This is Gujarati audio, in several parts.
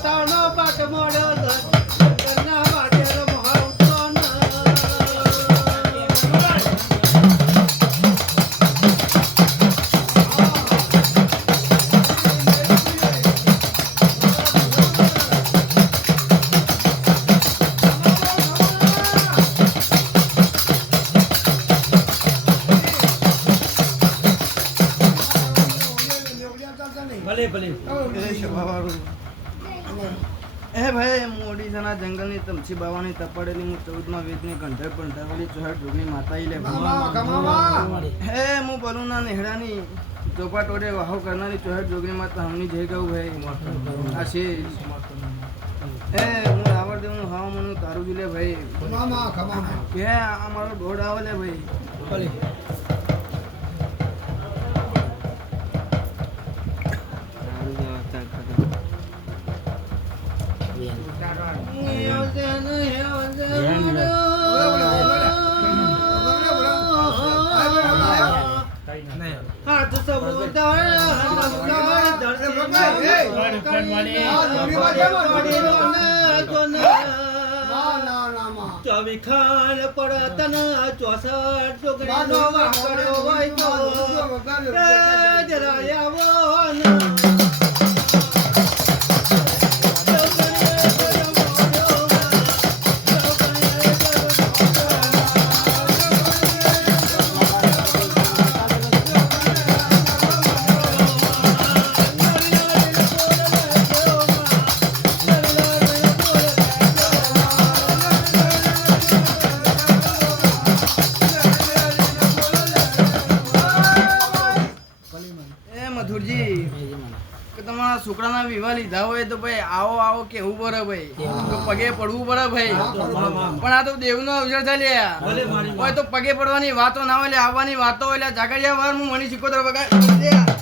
તાનો પાટ મોડ્યો ઘરના માટે મહાઉત્સવ ભાઈ ઓડિશાના જંગલની તમસી બાવાની તપાડેલી હું 14માં વેદની કંઠે પંઠાવાળી ચોહટ જોગની માતા લે હે હું બલુના નેહડાની ચોપાટોડે વાહો કરનારી ચોહટ જોગની માતા હમની જઈ ગયું ભાઈ આશીષ એ હું આવડ દે હું હા મને તારું જ લે ભાઈ કે આ મારો દોડ આવે લે ભાઈ હાથ સબૂતા ચોવી ખાન પડતન 64 છોકરીનો વાકડ્યો હોય તો જરા આવો છોકરાના વિવાહ લીધા હોય તો ભાઈ આવો આવો કેવું પડે ભાઈ પગે પડવું પડે ભાઈ પણ આ તો દેવનો અવસર થાય હોય તો પગે પડવાની વાતો ના હોય આવવાની વાતો હોય જાગડિયા વાર હું મની શીખોતર વગાડ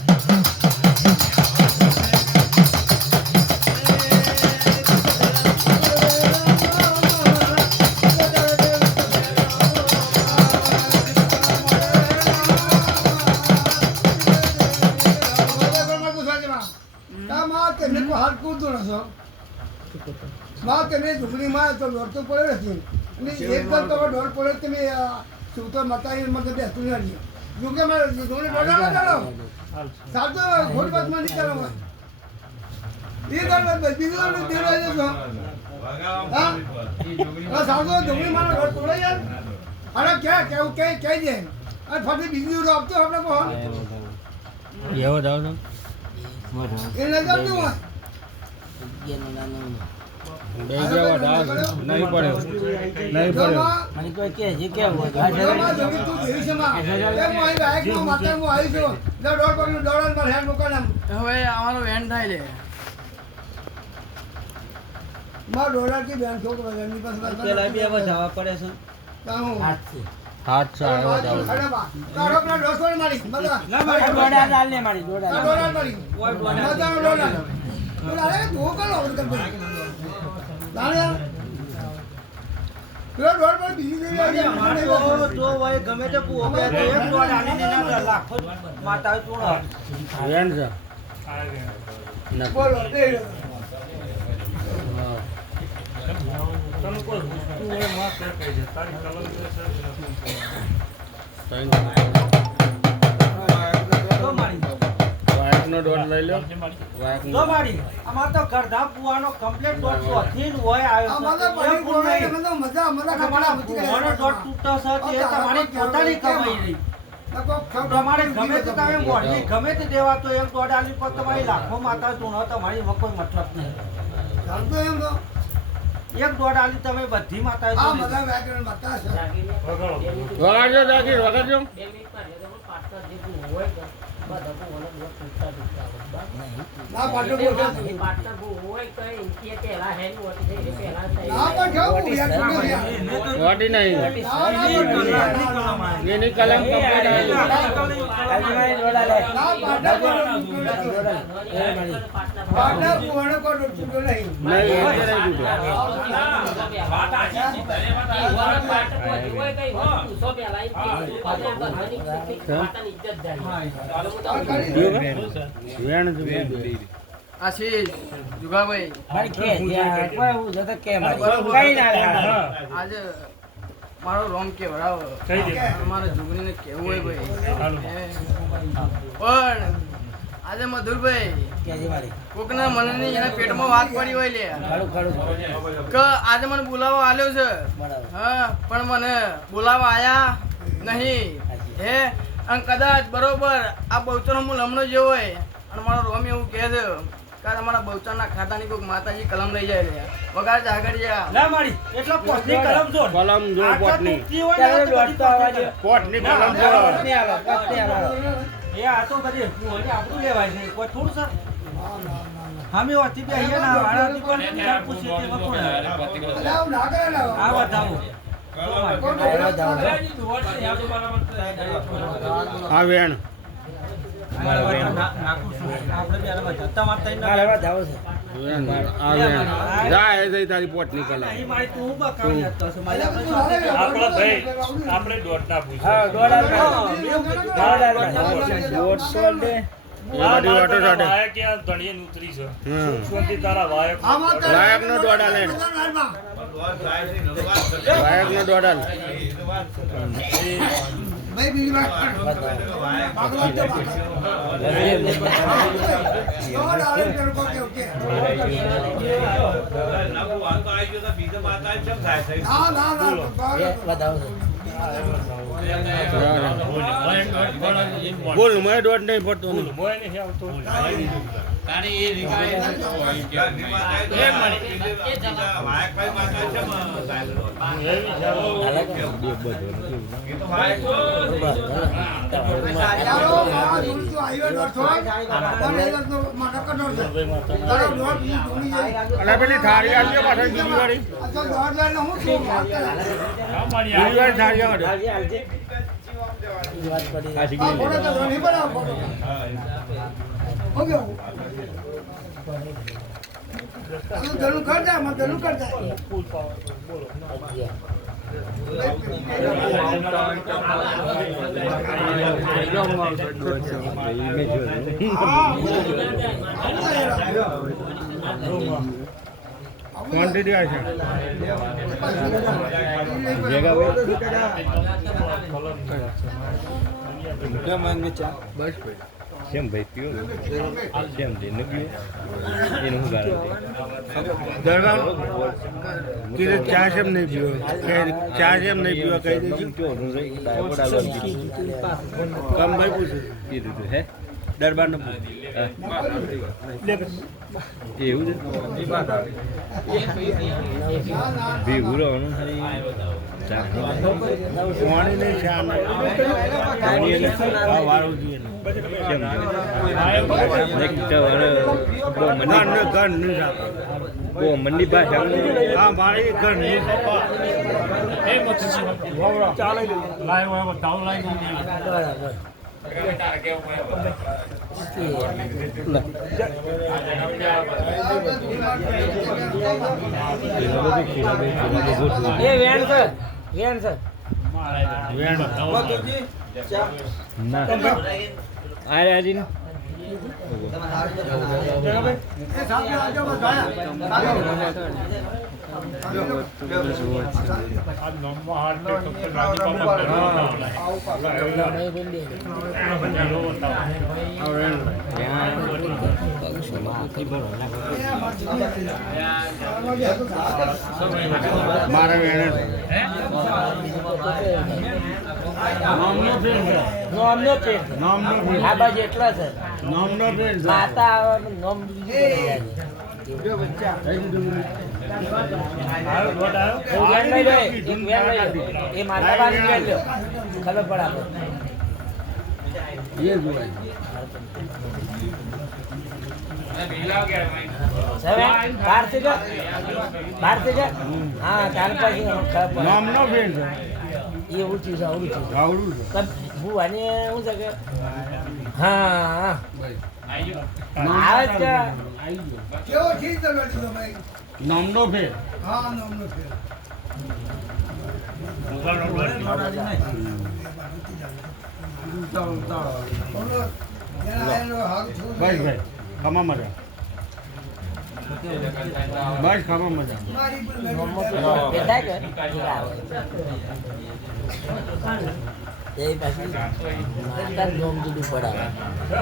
તમે ઝુંપડીમાં તો દોડતો પડે નથી અને એક વાર તમારો દોડ પડે તમે સુતો મતાઈ મગજ બેસતું નથી જોકે મારે જોડે દોડાડો ચાલો સાતો ઘોડ બાતમાં નીકળો એ દોડ બીજું દોડ દેવાય જશો હા સાતો ઝુંપડીમાં દોડ પડે યાર અરે ક્યાં કેવું કહી દે અને ફરી બીજું દોડ આપતો આપણે કોણ એવો દાવ તો એ લઈ જાવ તું નહીં પડે મને કોઈ કે જે કેવું હવે અમારો વેન થાય લે મારો ડોળાથી બેન છોકરો એમની પાસે પેલા બે વધાવા પડે છે હાથ છે આવ્યો દાવ તારો પેલા ડોસો મારી મતલબ દોડા ડાલ ને મારી દોડા ડોળા મારી મજાનો ડોળા અરે તું કરો દાણે પેલો ડોળ પર બીજી દેવી આવી તો ભાઈ ગમે તે પૂ બે તો એક દોડ આલીને ના લાખો માતા તું વેણ છે ના બોલો દે તમે કોઈ વસ્તુ હોય માં કે કહી દે તારી કલમ વાયકનો દોડ લઈ લો તો મારી અમાર તો ગરધા પુવાનો કમ્પ્લીટ દોડ તો થીન હોય આવ્યો અમારા પાણી કોણે મને મજા ખબડા હતી મોનો દોડ તૂટતો છે તે તમારી પોતાની કમાઈ રહી તમારે ગમે તે તમે મોઢી ગમે તે દેવા તો એક દોડ આલી પર તમારી લાખો માતા ચૂણો તમારી કોઈ મતલબ નહીં ચાલતો એમ તો એક દોડ આલી તમે બધી માતા આ બધા વ્યાકરણ બતા છે વગાડજો જાગીર વગાડજો ના પાટો બોલતા હોય કઈ કે પેલા હેન ઓટી છે પેલા ના પણ ખાવું વાટી નહીં એની કલમ કમ્પ્લીટ આવી ના પાટા પુવાણો કો ડૂટો નહીં વેણ આશીષ જુગાભાઈ મારી કે યાર કોઈ હું જતો કે મારી કઈ ના લે આજે મારો રોમ કે ભરાવ મારે જુગનીને કેવું હોય ભાઈ પણ આજે મધુરભાઈ કેજી મારી કોકના મનની એના પેટમાં વાત પડી હોય લે ખાડું ખાડું કે આજે મને બોલાવો આલ્યો છે બરાબર હા પણ મને બોલાવા આયા નહીં હે અને કદાચ બરોબર આ બહુચર હું લમણો જેવો હોય અને મારો રોમ એવું કહે છે કે અમારા બહુચરના ખાતાની કોઈક માતાજી કલમ લઈ જાય લે વગાડ આગળ જા લે મારી એટલો પોતની કલમ જો કલમ જો પોટની ત્યારે દોડ તો આવવા દે પોટની કલમ જો પત્ની આવે એ આ તો બધી ઓલી આપણું લેવાય છે કોઈ થોડું સર અમે હોતી બે અહીંયા ના વાળાથી પણ ત્યાં પૂછીએ તે વખોડે લાવ ના કરે લાવ આ બતાવો આ વેણ આપણે બે જતા મારતા મારે વાત આવો છે વેણ આ વેણ જાય છે તારી પોટની કલમ અહીં મારી તું ઊભા કરી હતો છે મારી આપણા ભાઈ આપણે દોડતા પૂછ્યું હા દોડા એ બધી વાતો સાથે વાયક યા ધણીએ ઉતરી છે હમ સોનથી તારા વાયક આમાં કરે લાયકનો દોડા લે લાયકનો દોડા લે ભાઈ બીજી વાત બાગલા તો દોડ આવે તેર કો કે ઓકે ના ના ના બતાવો બોલ મેં દોડ નહીં પડતો નહીં મોય નહીં આવતો યારો આ દૂર તો આવ્યો ડોર થોય પણ એ તો મારા કડોર છે તારો ડોર બી ધોની જાય અને પેલી થાળી આવજો પાછળ બીજી વાળી આ તો ડોર લઈને હું શું વાત કરે બીજી વાળી થાળી આવજો વાત કરી આ ફોટો તો નહીં બનાવો ફોટો ઓકે આ ધનુ કર દે મત ધનુ કર દે ક્વોન્ટિટી આવે છે કેમ ભાઈ પીઓ કેમ છે ન પીઓ એનું શું ગારંટી દરગાહ કીધું ચા કેમ નહીં પીવો ચા કેમ નહીં પીવા કહી દેજો કયો નું રહી ડાયવોડ આલવાનું કીધું કમ ભાઈ પૂછે કીધું તું હે દરબાર નો એવું છે ભેગું રહેવાનું ખાલી ચા પાણી નહીં ચા નહીં વાળું જોઈએ કેમ ઘર નહીં બહુ મંડી ભાષા હા મારી ઘર નહીં બરાબર એ વેણ છે વેણ છે ના આ રાજી ને એ સામે આવજો બસ ભાયા આ નોમમાં હાલ તો ફક્ત રાજી મારા વેણે નોમનો પેટ નામનો આ બાજુ એટલા છે નામનો ફ્રેન્ડ માતા આવે નોમ એ માતા બાજુ વેણ લ્યો ખબર પડે એ જોવાય બાર થી જા હા ત્યાર પછી ખબર પડે નામનો ફ્રેન્ડ એ ઊંચી છે ઊંચી છે આવડું છે ભુવાને શું છે કે હા આવે છે કેવો ઠીક ચાલવા દીધો ભાઈ નામનો ફેર હા નામનો ફેર બોલો, જેના એનો હારું થયું બસ ભાઈ ખમા મજા બસ ખાવા મજા મારી પણ બેઠા કે એ પાછી નોમ જુદું પડાવે